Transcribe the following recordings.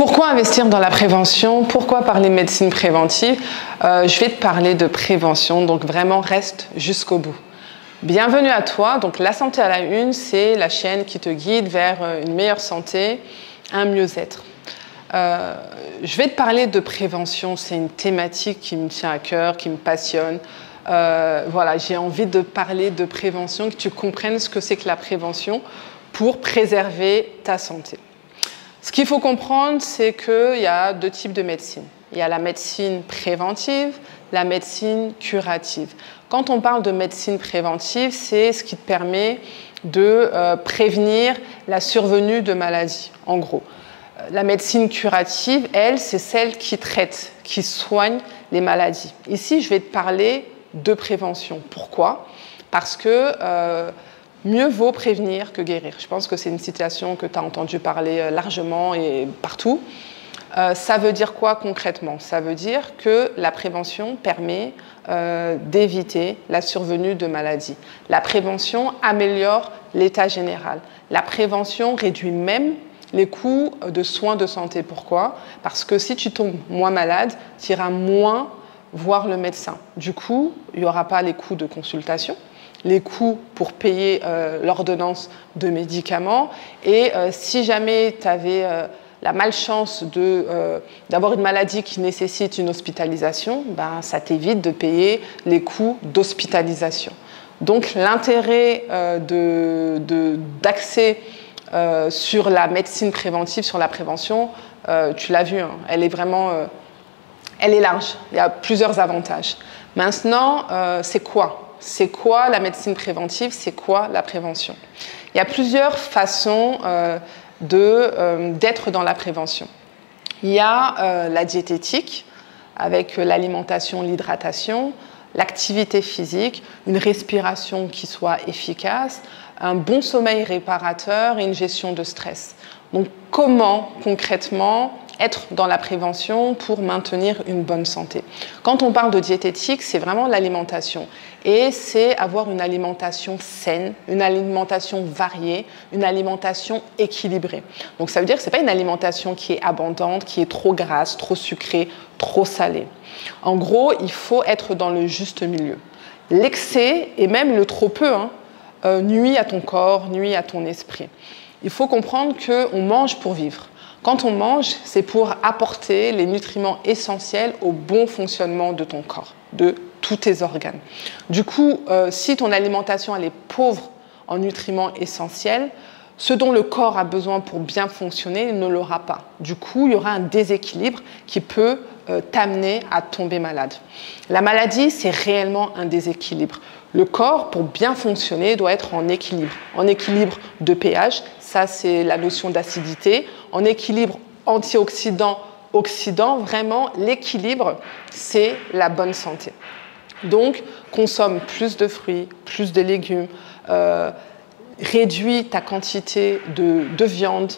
Pourquoi investir dans la prévention? Pourquoi parler médecine préventive? Je vais te parler de prévention, donc vraiment reste jusqu'au bout. Bienvenue à toi. Donc La Santé à la Une, c'est la chaîne qui te guide vers une meilleure santé, un mieux-être. Je vais te parler de prévention, c'est une thématique qui me tient à cœur, qui me passionne. Voilà, j'ai envie de parler de prévention, que tu comprennes ce que c'est que la prévention pour préserver ta santé. Ce qu'il faut comprendre, c'est qu'il y a deux types de médecine. Il y a la médecine préventive, la médecine curative. Quand on parle de médecine préventive, c'est ce qui te permet de prévenir la survenue de maladies, en gros. La médecine curative, elle, c'est celle qui traite, qui soigne les maladies. Ici, je vais te parler de prévention. Pourquoi? Parce que mieux vaut prévenir que guérir. Je pense que c'est une citation que tu as entendu parler largement et partout. Ça veut dire quoi concrètement? Ça veut dire que la prévention permet d'éviter la survenue de maladies. La prévention améliore l'état général. La prévention réduit même les coûts de soins de santé. Pourquoi? Parce que si tu tombes moins malade, tu iras moins voir le médecin. Du coup, il n'y aura pas les coûts de consultation, les coûts pour payer l'ordonnance de médicaments. Et si jamais tu avais la malchance d'avoir une maladie qui nécessite une hospitalisation, ben, ça t'évite de payer les coûts d'hospitalisation. Donc l'intérêt d'accès sur la médecine préventive, sur la prévention, tu l'as vu, hein, elle est vraiment elle est large. Il y a plusieurs avantages. Maintenant, c'est quoi? C'est quoi la médecine préventive? C'est quoi la prévention? Il y a plusieurs façons d'être dans la prévention. Il y a la diététique, avec l'alimentation, l'hydratation, l'activité physique, une respiration qui soit efficace, un bon sommeil réparateur et une gestion de stress. Donc, comment concrètement être dans la prévention pour maintenir une bonne santé? Quand on parle de diététique, c'est vraiment l'alimentation. Et c'est avoir une alimentation saine, une alimentation variée, une alimentation équilibrée. Donc ça veut dire que ce n'est pas une alimentation qui est abondante, qui est trop grasse, trop sucrée, trop salée. En gros, il faut être dans le juste milieu. L'excès, et même le trop peu, nuit à ton corps, nuit à ton esprit. Il faut comprendre qu'on mange pour vivre. Quand on mange, c'est pour apporter les nutriments essentiels au bon fonctionnement de ton corps, de tous tes organes. Du coup, si ton alimentation elle est pauvre en nutriments essentiels, ce dont le corps a besoin pour bien fonctionner, il ne l'aura pas. Du coup, il y aura un déséquilibre qui peut t'amener à tomber malade. La maladie, c'est réellement un déséquilibre. Le corps, pour bien fonctionner, doit être en équilibre de pH, ça c'est la notion d'acidité, en équilibre antioxydant-oxydant, vraiment l'équilibre, c'est la bonne santé. Donc, consomme plus de fruits, plus de légumes, réduis ta quantité de viande,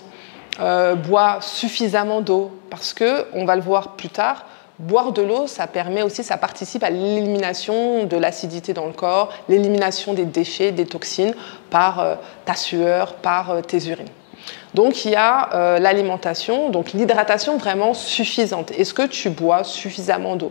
bois suffisamment d'eau, parce que, on va le voir plus tard, boire de l'eau, ça permet aussi, ça participe à l'élimination de l'acidité dans le corps, l'élimination des déchets, des toxines par ta sueur, par tes urines. Donc il y a l'alimentation, donc l'hydratation vraiment suffisante. Est-ce que tu bois suffisamment d'eau?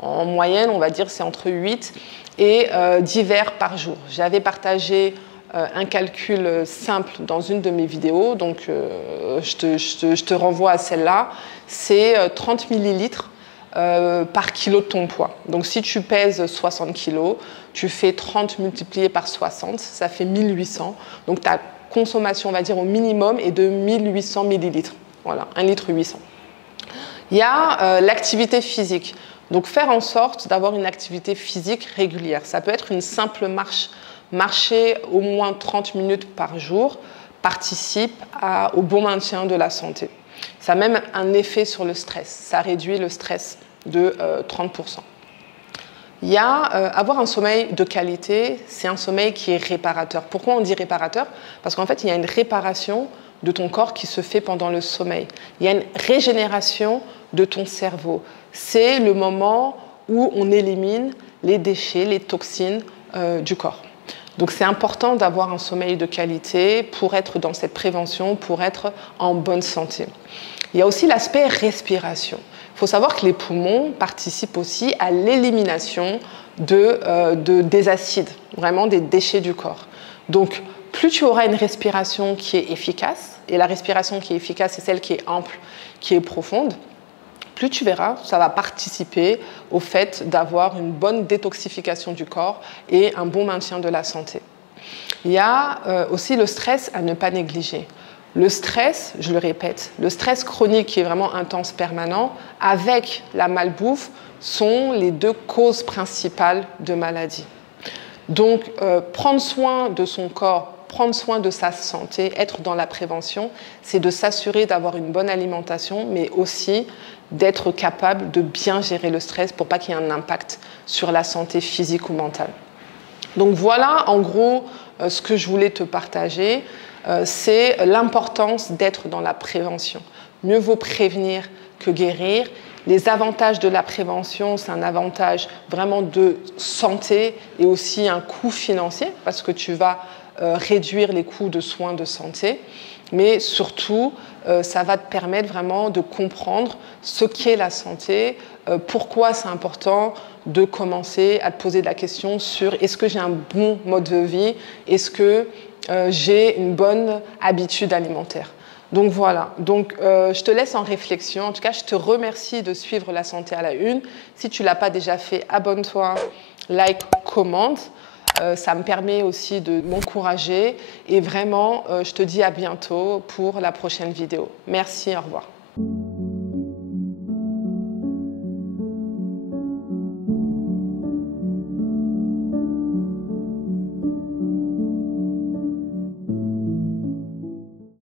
En moyenne, on va dire c'est entre 8 et 10 verres par jour. J'avais partagé un calcul simple dans une de mes vidéos, donc je te renvoie à celle-là. C'est 30 millilitres par kilo de ton poids. Donc si tu pèses 60 kg, tu fais 30 multiplié par 60, ça fait 1800. Donc ta consommation, on va dire au minimum, est de 1800 millilitres. Voilà, 1,8 litre. Il y a l'activité physique. Donc faire en sorte d'avoir une activité physique régulière. Ça peut être une simple marche. Marcher au moins 30 minutes par jour participe au bon maintien de la santé. Ça a même un effet sur le stress. Ça réduit le stress de 30%. Il y a avoir un sommeil de qualité, c'est un sommeil qui est réparateur. Pourquoi on dit réparateur? Parce qu'en fait, il y a une réparation de ton corps qui se fait pendant le sommeil. Il y a une régénération de ton cerveau. C'est le moment où on élimine les déchets, les toxines du corps. Donc c'est important d'avoir un sommeil de qualité pour être dans cette prévention, pour être en bonne santé. Il y a aussi l'aspect respiration. Il faut savoir que les poumons participent aussi à l'élimination des acides, vraiment des déchets du corps. Donc, plus tu auras une respiration qui est efficace, et la respiration qui est efficace, c'est celle qui est ample, qui est profonde, plus tu verras, ça va participer au fait d'avoir une bonne détoxification du corps et un bon maintien de la santé. Il y a aussi le stress à ne pas négliger. Le stress, je le répète, le stress chronique qui est vraiment intense, permanent, avec la malbouffe, sont les deux causes principales de maladie. Donc, prendre soin de son corps, prendre soin de sa santé, être dans la prévention, c'est de s'assurer d'avoir une bonne alimentation, mais aussi d'être capable de bien gérer le stress pour pas qu'il y ait un impact sur la santé physique ou mentale. Donc voilà, en gros, ce que je voulais te partager, c'est l'importance d'être dans la prévention. Mieux vaut prévenir que guérir. Les avantages de la prévention, c'est un avantage vraiment de santé et aussi un coût financier parce que tu vas réduire les coûts de soins de santé. Mais surtout, ça va te permettre vraiment de comprendre ce qu'est la santé, pourquoi c'est important de commencer à te poser la question sur est-ce que j'ai un bon mode de vie, est-ce que j'ai une bonne habitude alimentaire. Donc voilà, je te laisse en réflexion. En tout cas, je te remercie de suivre La Santé à la Une. Si tu ne l'as pas déjà fait, abonne-toi, like, commente. Ça me permet aussi de m'encourager. Et vraiment, je te dis à bientôt pour la prochaine vidéo. Merci, au revoir.